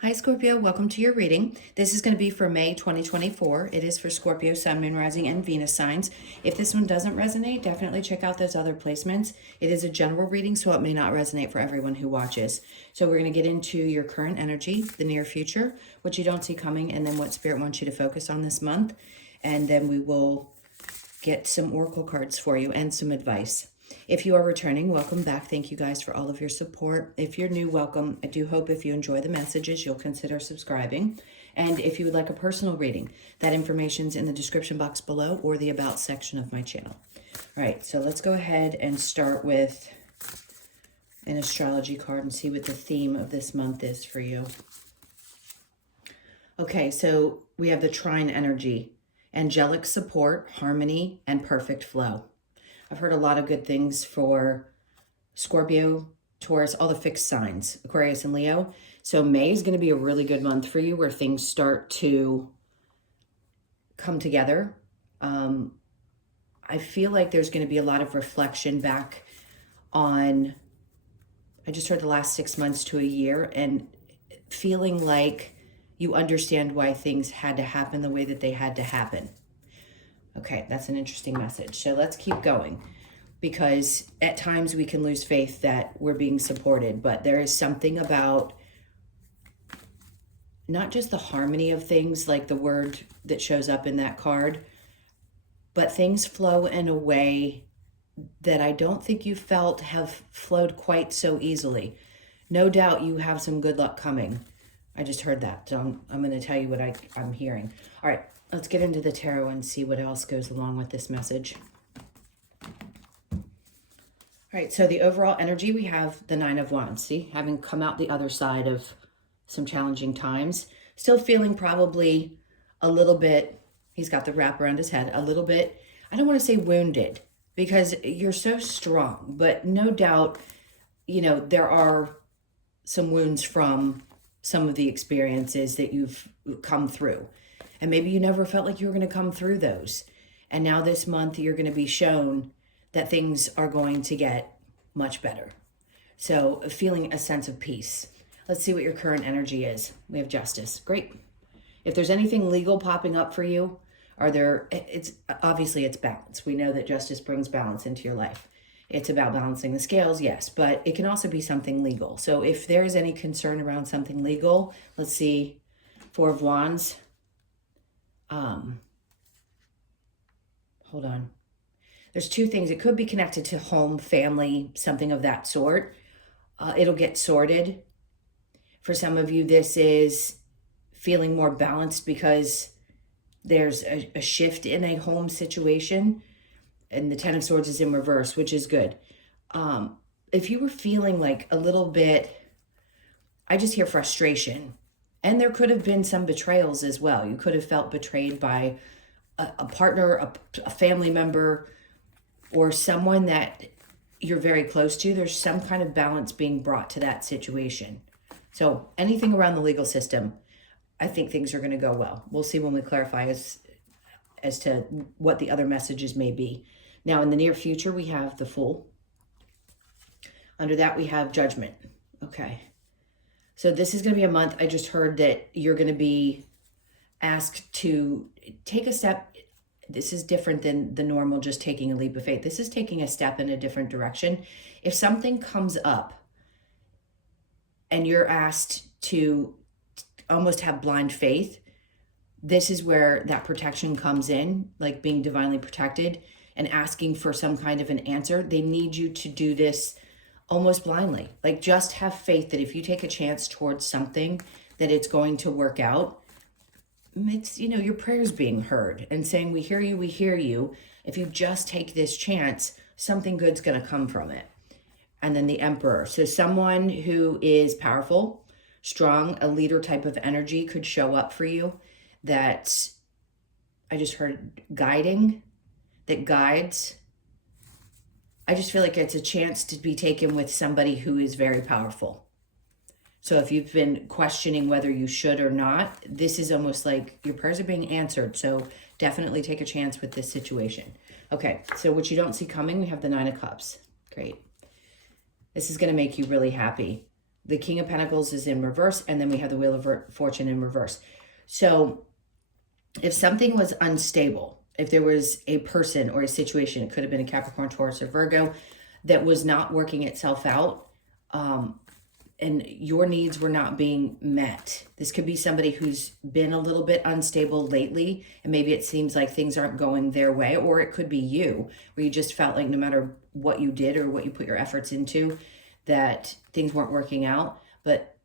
Hi Scorpio, welcome to your reading. This is going to be for May 2024. It is for Scorpio, Sun, Moon, Rising, and Venus signs. If this one doesn't resonate, definitely check out those other placements. It is a general reading, so it may not resonate for everyone who watches. So we're going to get into your current energy, the near future, what you don't see coming, and then what Spirit wants you to focus on this month. And then we will get some oracle cards for you and some advice. If you are returning, welcome back. Thank you guys for all of your support. If you're new, welcome. I do hope if you enjoy the messages, you'll consider subscribing. And if you would like a personal reading, that information's in the description box below or the About section of my channel. All right, so let's go ahead and start with an astrology card and see what the theme of this month is for you. Okay, so we have the trine energy, angelic support, harmony, and perfect flow. I've heard a lot of good things for Scorpio, Taurus, all the fixed signs, Aquarius and Leo. So May is going to be a really good month for you where things start to come together. I feel like there's going to be a lot of reflection back on, I just heard the last 6 months to a year, and feeling like you understand why things had to happen the way that they had to happen. Okay, that's an interesting message. So let's keep going, because at times we can lose faith that we're being supported, but there is something about not just the harmony of things, like the word that shows up in that card, but things flow in a way that I don't think you felt have flowed quite so easily. No doubt you have some good luck coming. I just heard that, so I'm going to tell you what I'm hearing. All right. Let's get into the tarot and see what else goes along with this message. All right, so the overall energy, we have the Nine of Wands. See, having come out the other side of some challenging times, still feeling probably a little bit, he's got the wrap around his head, a little bit, I don't want to say wounded, because you're so strong, but no doubt, you know, there are some wounds from some of the experiences that you've come through. And maybe you never felt like you were going to come through those. And now this month, you're going to be shown that things are going to get much better. So feeling a sense of peace. Let's see what your current energy is. We have Justice. Great. If there's anything legal popping up for you, it's obviously it's balance. We know that Justice brings balance into your life. It's about balancing the scales, yes, but it can also be something legal. So if there is any concern around something legal, let's see, Four of Wands. Hold on. There's two things. It could be connected to home, family, something of that sort. It'll get sorted. For some of you, this is feeling more balanced because there's a shift in a home situation, and the Ten of Swords is in reverse, which is good. If you were feeling like a little bit, I just hear frustration. And there could have been some betrayals as well. You could have felt betrayed by a partner, a family member, or someone that you're very close to. There's some kind of balance being brought to that situation. So anything around the legal system, I think things are going to go well. We'll see when we clarify as to what the other messages may be. Now, in the near future, we have the Fool. Under that, we have Judgment. Okay. So this is going to be a month, I just heard that you're going to be asked to take a step. This is different than the normal just taking a leap of faith. This is taking a step in a different direction. If something comes up and you're asked to almost have blind faith, this is where that protection comes in, like being divinely protected and asking for some kind of an answer. They need you to do this almost blindly. Like, just have faith that if you take a chance towards something, that it's going to work out. It's, you know, your prayers being heard and saying, we hear you, we hear you. If you just take this chance, something good's going to come from it. And then the Emperor. So someone who is powerful, strong, a leader type of energy could show up for you. That I just heard guiding, that guides. I just feel like it's a chance to be taken with somebody who is very powerful. So if you've been questioning whether you should or not, this is almost like your prayers are being answered. So definitely take a chance with this situation. Okay, so what you don't see coming, we have the Nine of Cups. Great. This is going to make you really happy. The King of Pentacles is in reverse, and then we have the Wheel of Fortune in reverse. So if something was unstable, if there was a person or a situation, it could have been a Capricorn, Taurus, or Virgo, that was not working itself out, and your needs were not being met. This could be somebody who's been a little bit unstable lately, and maybe it seems like things aren't going their way, or it could be you, where you just felt like no matter what you did or what you put your efforts into, that things weren't working out. But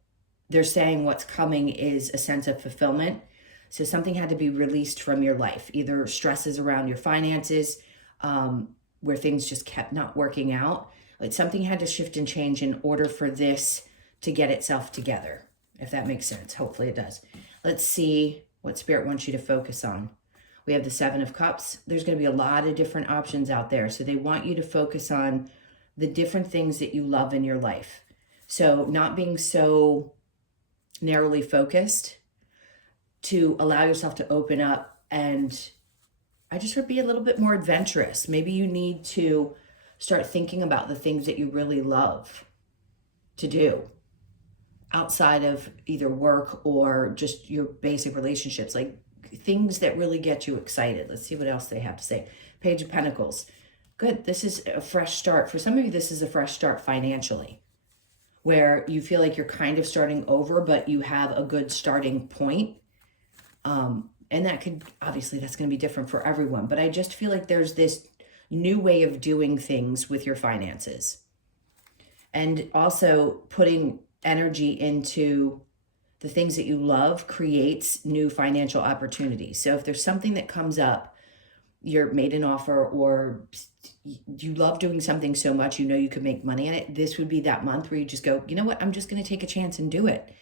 they're saying what's coming is a sense of fulfillment. So something had to be released from your life, either stresses around your finances, where things just kept not working out. Like something had to shift and change in order for this to get itself together, if that makes sense. Hopefully it does. Let's see what Spirit wants you to focus on. We have the Seven of Cups. There's going to be a lot of different options out there. So they want you to focus on the different things that you love in your life. So not being so narrowly focused, to allow yourself to open up, and I just would be a little bit more adventurous. Maybe you need to start thinking about the things that you really love to do outside of either work or just your basic relationships, like things that really get you excited. Let's see what else they have to say. Page of Pentacles. Good. This is a fresh start. For some of you, this is a fresh start financially, where you feel like you're kind of starting over, but you have a good starting point. And that could, obviously that's going to be different for everyone, but I just feel like there's this new way of doing things with your finances, and also putting energy into the things that you love creates new financial opportunities. So if there's something that comes up, you're made an offer, or you love doing something so much, you know you could make money in it, this would be that month where you just go, you know what, I'm just going to take a chance and do it.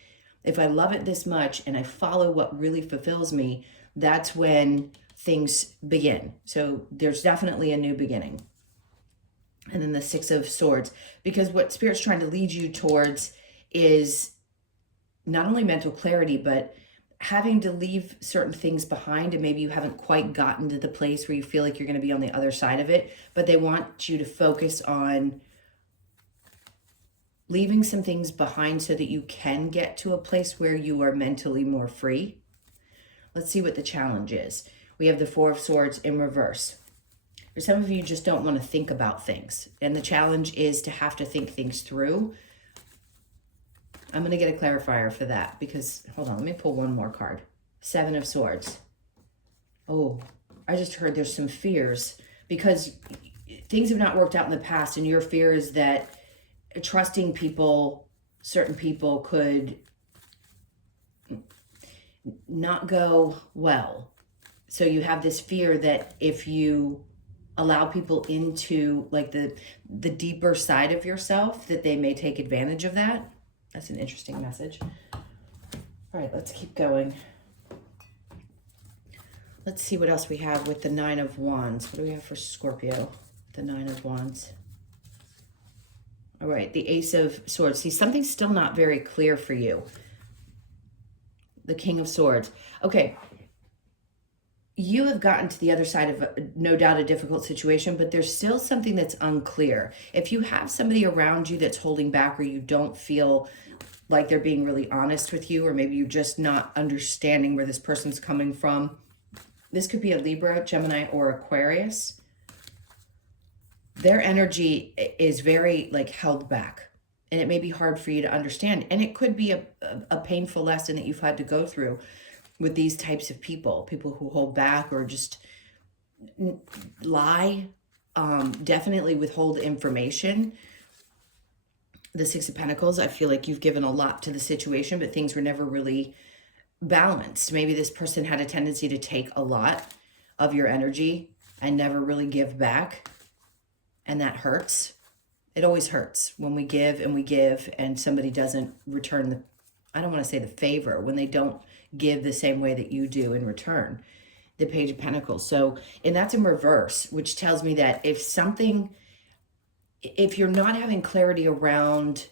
If I love it this much and I follow what really fulfills me, that's when things begin. So there's definitely a new beginning. And then the Six of Swords, because what Spirit's trying to lead you towards is not only mental clarity, but having to leave certain things behind, and maybe you haven't quite gotten to the place where you feel like you're going to be on the other side of it, but they want you to focus on leaving some things behind so that you can get to a place where you are mentally more free. Let's see what the challenge is. We have the Four of Swords in reverse. For some of you, just don't want to think about things, and the challenge is to have to think things through. I'm going to get a clarifier for that, because, hold on, let me pull one more card. Seven of Swords. Oh, I just heard there's some fears, because things have not worked out in the past, and your fear is that trusting people, certain people, could not go well. So you have this fear that if you allow people into like the deeper side of yourself, that they may take advantage of that. That's an interesting message. All right, let's keep going. Let's see what else we have with the Nine of Wands. What do we have for Scorpio? The Nine of Wands. All right, the Ace of Swords. See, something's still not very clear for you. The King of Swords. Okay, you have gotten to the other side of, no doubt, a difficult situation, but there's still something that's unclear. If you have somebody around you that's holding back, or you don't feel like they're being really honest with you, or maybe you're just not understanding where this person's coming from, this could be a Libra, Gemini, or Aquarius. Their energy is very like held back, and it may be hard for you to understand. And it could be a painful lesson that you've had to go through with these types of people who hold back or just lie, definitely withhold information. The Six of Pentacles, I feel like you've given a lot to the situation, but things were never really balanced. Maybe this person had a tendency to take a lot of your energy and never really give back. And that hurts. It always hurts when we give and somebody doesn't return the, I don't want to say the favor, when they don't give the same way that you do in return. The Page of Pentacles. So, and that's in reverse, which tells me that if you're not having clarity around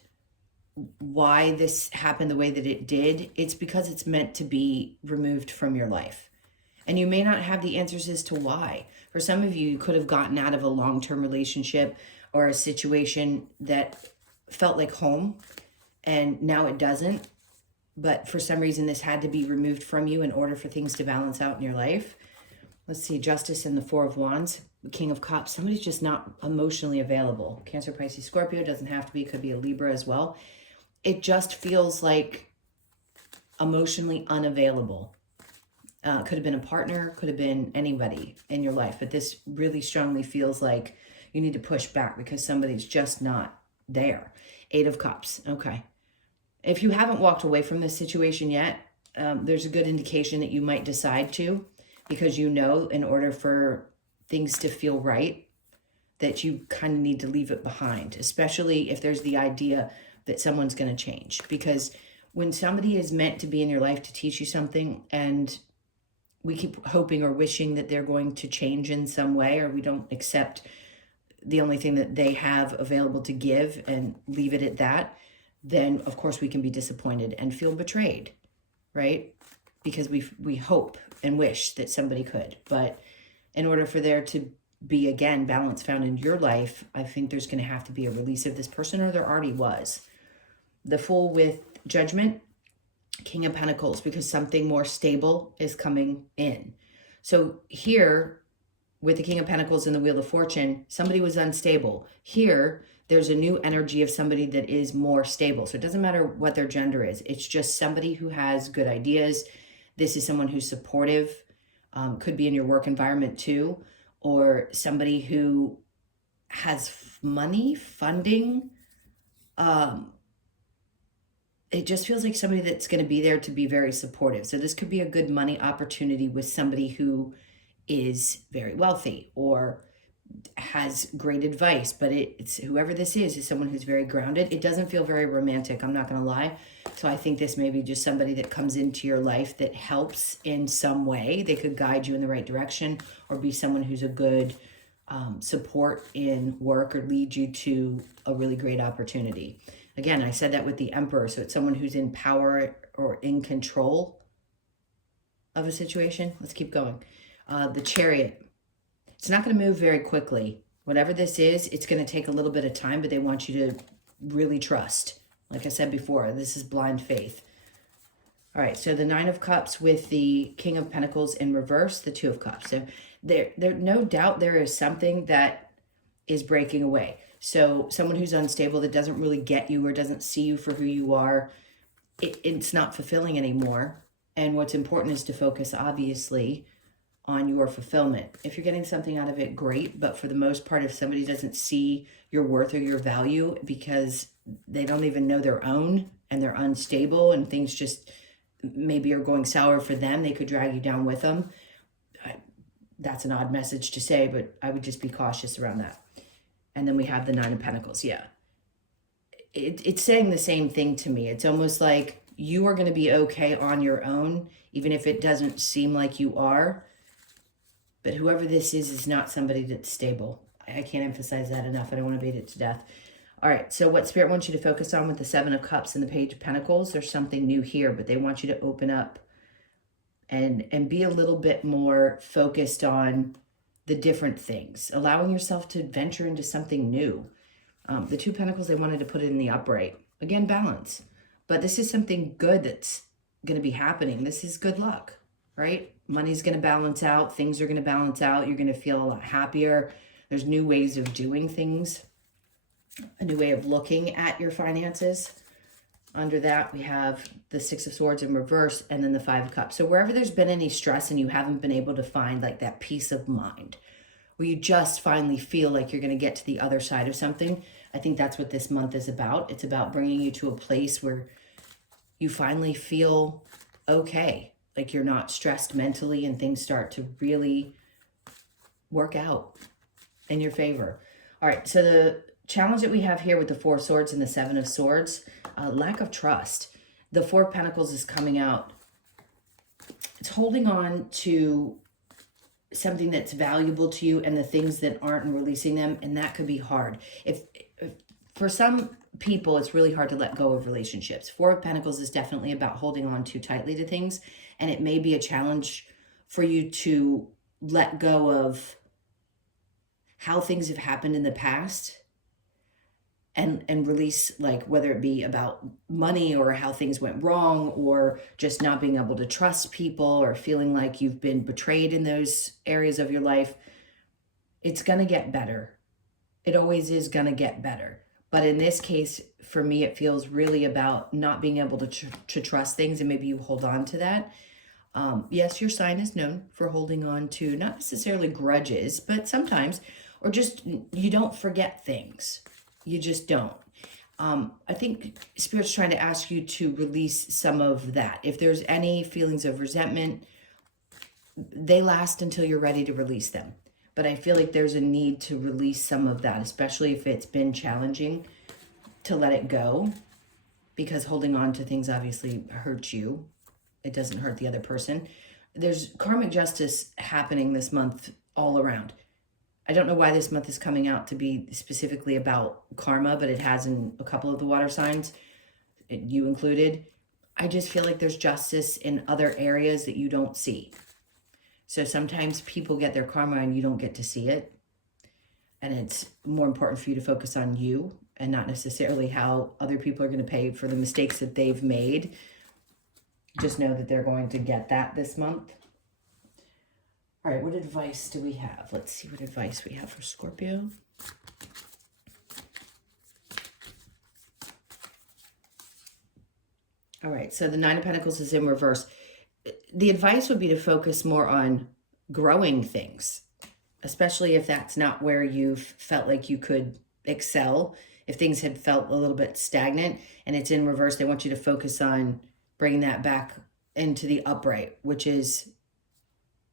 why this happened the way that it did, it's because it's meant to be removed from your life. And you may not have the answers as to why. For some of you, you could have gotten out of a long-term relationship or a situation that felt like home, and now it doesn't. But for some reason, this had to be removed from you in order for things to balance out in your life. Let's see, Justice and the Four of Wands, King of Cups. Somebody's just not emotionally available. Cancer, Pisces, Scorpio, doesn't have to be, could be a Libra as well. It just feels like emotionally unavailable. Could have been a partner, could have been anybody in your life, but this really strongly feels like you need to push back because somebody's just not there. Eight of Cups, okay. If you haven't walked away from this situation yet, there's a good indication that you might decide to, because you know in order for things to feel right, that you kind of need to leave it behind, especially if there's the idea that someone's going to change. Because when somebody is meant to be in your life to teach you something, and we keep hoping or wishing that they're going to change in some way, or we don't accept the only thing that they have available to give and leave it at that, then of course we can be disappointed and feel betrayed, right? Because we hope and wish that somebody could. But in order for there to be, again, balance found in your life, I think there's going to have to be a release of this person, or there already was. The Fool with Judgment, King of Pentacles, because something more stable is coming in. So here, with the King of Pentacles and the Wheel of Fortune, somebody was unstable. Here, there's a new energy of somebody that is more stable. So it doesn't matter what their gender is. It's just somebody who has good ideas. This is someone who's supportive, could be in your work environment too, or somebody who has money, funding. It just feels like somebody that's going to be there to be very supportive. So this could be a good money opportunity with somebody who is very wealthy or has great advice, but it's whoever this is someone who's very grounded. It doesn't feel very romantic, I'm not going to lie. So I think this may be just somebody that comes into your life that helps in some way. They could guide you in the right direction, or be someone who's a good support in work, or lead you to a really great opportunity. Again, I said that with the Emperor, so it's someone who's in power or in control of a situation. Let's keep going. The Chariot. It's not going to move very quickly. Whatever this is, it's going to take a little bit of time, but they want you to really trust. Like I said before, this is blind faith. All right, so the Nine of Cups with the King of Pentacles in reverse, the Two of Cups. So there no doubt there is something that is breaking away. So someone who's unstable, that doesn't really get you or doesn't see you for who you are, it's not fulfilling anymore. And what's important is to focus, obviously, on your fulfillment. If you're getting something out of it, great. But for the most part, if somebody doesn't see your worth or your value because they don't even know their own, and they're unstable, and things just maybe are going sour for them, they could drag you down with them. That's an odd message to say, but I would just be cautious around that. And then we have the Nine of Pentacles. Yeah. It's saying the same thing to me. It's almost like you are going to be okay on your own, even if it doesn't seem like you are. But whoever this is not somebody that's stable. I can't emphasize that enough. I don't want to beat it to death. All right, so what Spirit wants you to focus on with the Seven of Cups and the Page of Pentacles, there's something new here, but they want you to open up and be a little bit more focused on the different things, allowing yourself to venture into something new. The Two Pentacles, they wanted to put it in the upright. Again, balance. But this is something good that's going to be happening. This is good luck, right? Money's going to balance out. Things are going to balance out. You're going to feel a lot happier. There's new ways of doing things, a new way of looking at your finances. Under that, we have the Six of Swords in reverse, and then the Five of Cups. So wherever there's been any stress and you haven't been able to find like that peace of mind, where you just finally feel like you're going to get to the other side of something, I think that's what this month is about. It's about bringing you to a place where you finally feel okay, like you're not stressed mentally, and things start to really work out in your favor. All right, so the challenge that we have here with the Four of Swords and the Seven of Swords, lack of trust. The Four of Pentacles is coming out. It's holding on to something that's valuable to you and the things that aren't, and releasing them, and that could be hard. If for some people, it's really hard to let go of relationships. Four of Pentacles is definitely about holding on too tightly to things, and it may be a challenge for you to let go of how things have happened in the past and release, like whether it be about money or how things went wrong or just not being able to trust people or feeling like you've been betrayed in those areas of your life. It's going to get better. It always is going to get better. But in this case, for me, it feels really about not being able to trust things, and maybe you hold on to that. Yes, your sign is known for holding on to not necessarily grudges, but sometimes, or just you don't forget things. You just don't. I think Spirit's trying to ask you to release some of that. If there's any feelings of resentment, they last until you're ready to release them. But I feel like there's a need to release some of that, especially if it's been challenging to let it go, because holding on to things obviously hurts you. It doesn't hurt the other person. There's karmic justice happening this month all around. I don't know why this month is coming out to be specifically about karma, but it has in a couple of the water signs, you included. I just feel like there's justice in other areas that you don't see. So sometimes people get their karma and you don't get to see it. And it's more important for you to focus on you and not necessarily how other people are going to pay for the mistakes that they've made. Just know that they're going to get that this month. All right, what advice do we have? Let's see what advice we have for Scorpio. All right, so the Nine of Pentacles is in reverse. The advice would be to focus more on growing things, especially if that's not where you've felt like you could excel. If things had felt a little bit stagnant and it's in reverse, they want you to focus on bringing that back into the upright, which is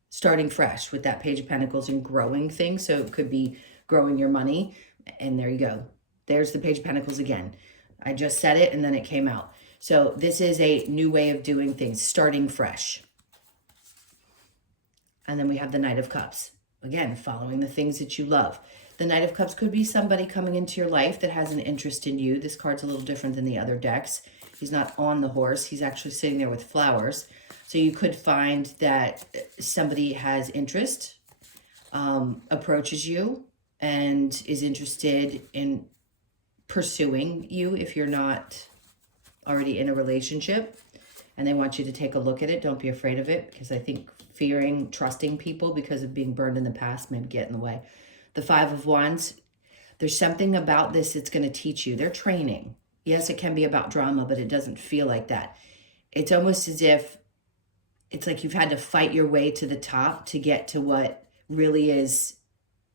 starting fresh with that Page of Pentacles and growing things. So it could be growing your money. And there you go. There's the Page of Pentacles again. I just said it and then it came out. So this is a new way of doing things, starting fresh. And then we have the Knight of Cups. Again, following the things that you love. The Knight of Cups could be somebody coming into your life that has an interest in you. This card's a little different than the other decks. He's not on the horse. He's actually sitting there with flowers. So you could find that somebody has interest, approaches you, and is interested in pursuing you if you're not already in a relationship. And they want you to take a look at it. Don't be afraid of it, because I think fearing, trusting people because of being burned in the past may get in the way. The Five of Wands, there's something about this that's going to teach you. They're training. Yes, it can be about drama, but it doesn't feel like that. It's almost as if it's like you've had to fight your way to the top to get to what really is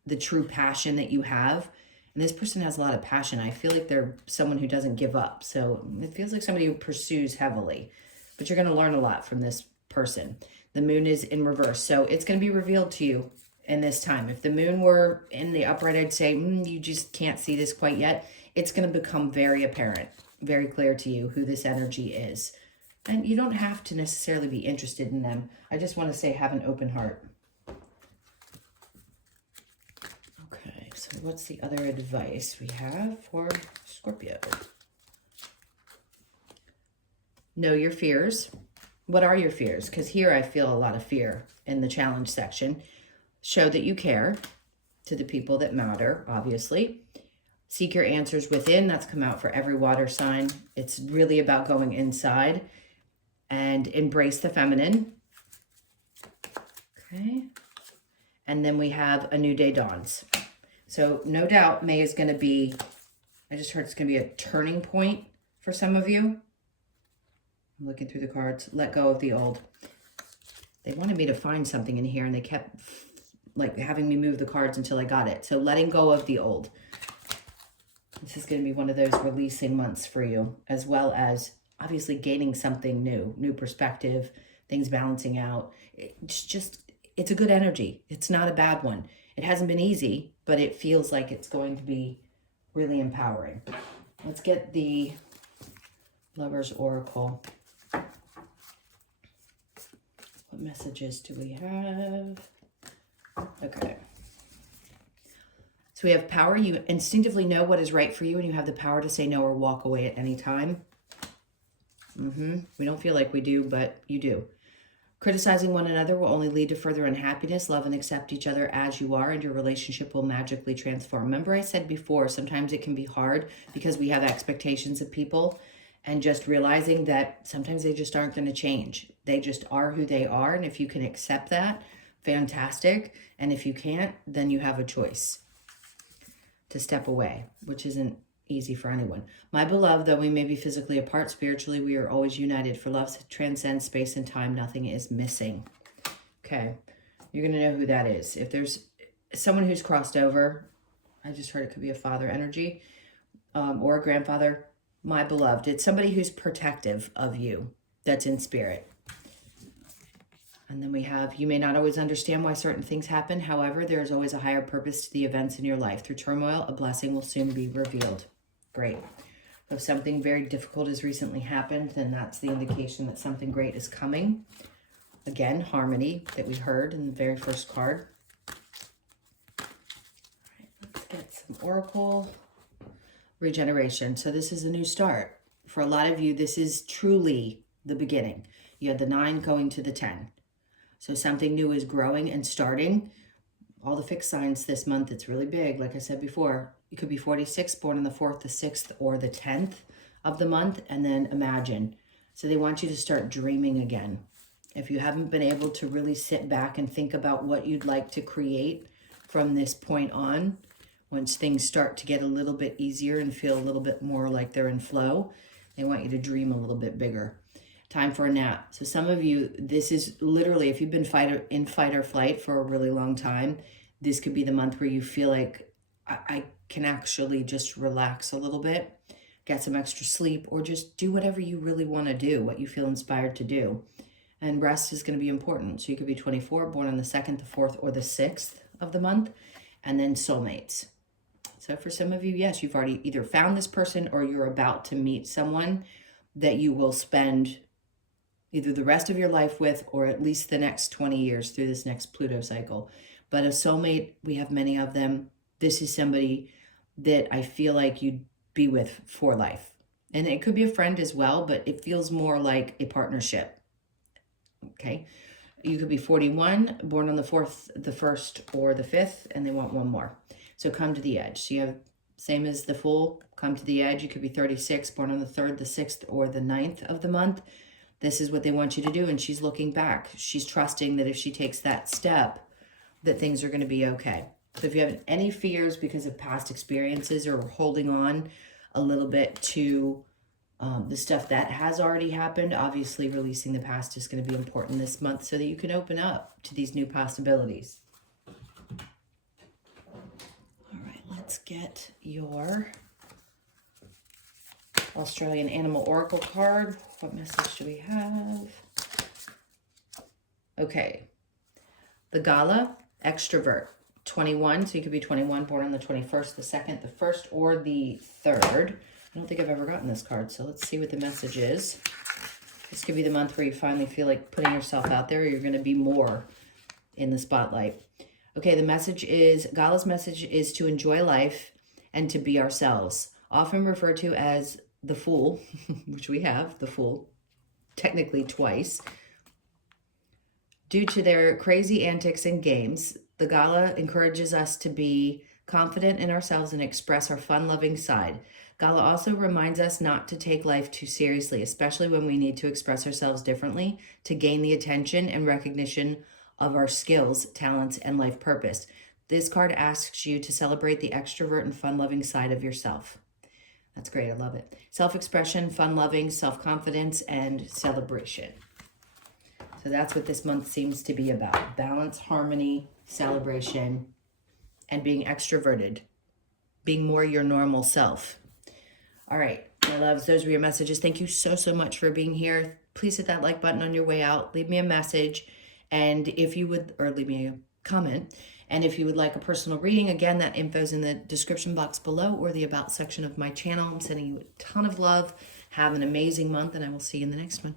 the true passion that you have. And this person has a lot of passion. I feel like they're someone who doesn't give up. So it feels like somebody who pursues heavily. But you're going to learn a lot from this person. The moon is in reverse. So it's going to be revealed to you in this time. If the moon were in the upright, I'd say, you just can't see this quite yet. It's going to become very apparent, very clear to you who this energy is. And you don't have to necessarily be interested in them. I just want to say have an open heart. Okay, so what's the other advice we have for Scorpio? Know your fears. What are your fears? Because here I feel a lot of fear in the challenge section. Show that you care to the people that matter, obviously. Seek your answers within. That's come out for every water sign. It's really about going inside. And embrace the feminine. Okay. And then we have a new day dawns. So no doubt May is going to be, I just heard it's going to be a turning point for some of you. I'm looking through the cards. Let go of the old. They wanted me to find something in here and they kept like having me move the cards until I got it. So letting go of the old. This is going to be one of those releasing months for you, as well as obviously gaining something new perspective, things balancing out. It's a good energy. It's not a bad one. It hasn't been easy, but it feels like it's going to be really empowering. Let's get the Lover's Oracle. What messages do we have? Okay. So we have power. You instinctively know what is right for you, and you have the power to say no or walk away at any time. We don't feel like we do, but you do. Criticizing one another will only lead to further unhappiness. Love and accept each other as you are, and your relationship will magically transform. Remember I said before, sometimes it can be hard because we have expectations of people, and just realizing that sometimes they just aren't going to change. They just are who they are, and if you can accept that, fantastic. And if you can't, then you have a choice to step away, which isn't easy for anyone. My beloved, though we may be physically apart, spiritually we are always united. For love transcends space and time, nothing is missing. Okay, you're going to know who that is. If there's someone who's crossed over, I just heard it could be a father energy, or a grandfather. My beloved, it's somebody who's protective of you, that's in spirit. And then we have, you may not always understand why certain things happen. However, there is always a higher purpose to the events in your life. Through turmoil, a blessing will soon be revealed. Great. If something very difficult has recently happened, then that's the indication that something great is coming. Again, harmony that we heard in the very first card. All right, let's get some oracle. Regeneration. So this is a new start. For a lot of you, this is truly the beginning. You had the 9 going to the 10. So something new is growing and starting. All the fixed signs this month, it's really big. Like I said before, you could be 46, born on the 4th, the 6th, or the 10th of the month, and then imagine. So they want you to start dreaming again. If you haven't been able to really sit back and think about what you'd like to create from this point on, once things start to get a little bit easier and feel a little bit more like they're in flow, they want you to dream a little bit bigger. Time for a nap. So some of you, this is literally, if you've been in fight or flight for a really long time, this could be the month where you feel like I can actually just relax a little bit, get some extra sleep, or just do whatever you really want to do, what you feel inspired to do. And rest is going to be important. So you could be 24, born on the 2nd, the 4th, or the 6th of the month, and then soulmates. So for some of you, yes, you've already either found this person or you're about to meet someone that you will spend either the rest of your life with, or at least the next 20 years through this next Pluto cycle. But a soulmate, we have many of them. This is somebody that I feel like you'd be with for life. And it could be a friend as well, but it feels more like a partnership. Okay. You could be 41, born on the 4th, the 1st, or the 5th, and they want one more. So come to the edge. So you have, same as the Fool, come to the edge. You could be 36, born on the 3rd, the 6th, or the 9th of the month. This is what they want you to do, and she's looking back. She's trusting that if she takes that step, that things are going to be okay. So if you have any fears because of past experiences or holding on a little bit to the stuff that has already happened, obviously releasing the past is going to be important this month so that you can open up to these new possibilities. All right, let's get your Australian Animal Oracle card. What message do we have? Okay. The Gala, extrovert, 21. So you could be 21, born on the 21st, the 2nd, the 1st, or the 3rd. I don't think I've ever gotten this card, so let's see what the message is. This could be the month where you finally feel like putting yourself out there, or you're going to be more in the spotlight. Okay, the message is, Gala's message is to enjoy life and to be ourselves. Often referred to as the Fool, which we have, the Fool, technically twice. Due to their crazy antics and games, the Gala encourages us to be confident in ourselves and express our fun-loving side. Gala also reminds us not to take life too seriously, especially when we need to express ourselves differently to gain the attention and recognition of our skills, talents, and life purpose. This card asks you to celebrate the extrovert and fun-loving side of yourself. That's great. I love it. Self-expression, fun-loving, self-confidence, and celebration. So that's what this month seems to be about. Balance, harmony, celebration, and being extroverted. Being more your normal self. All right, my loves, those were your messages. Thank you so, so much for being here. Please hit that like button on your way out. Leave me a message. And if you would, or leave me a comment. And if you would like a personal reading, again, that info's in the description box below or the about section of my channel. I'm sending you a ton of love. Have an amazing month, and I will see you in the next one.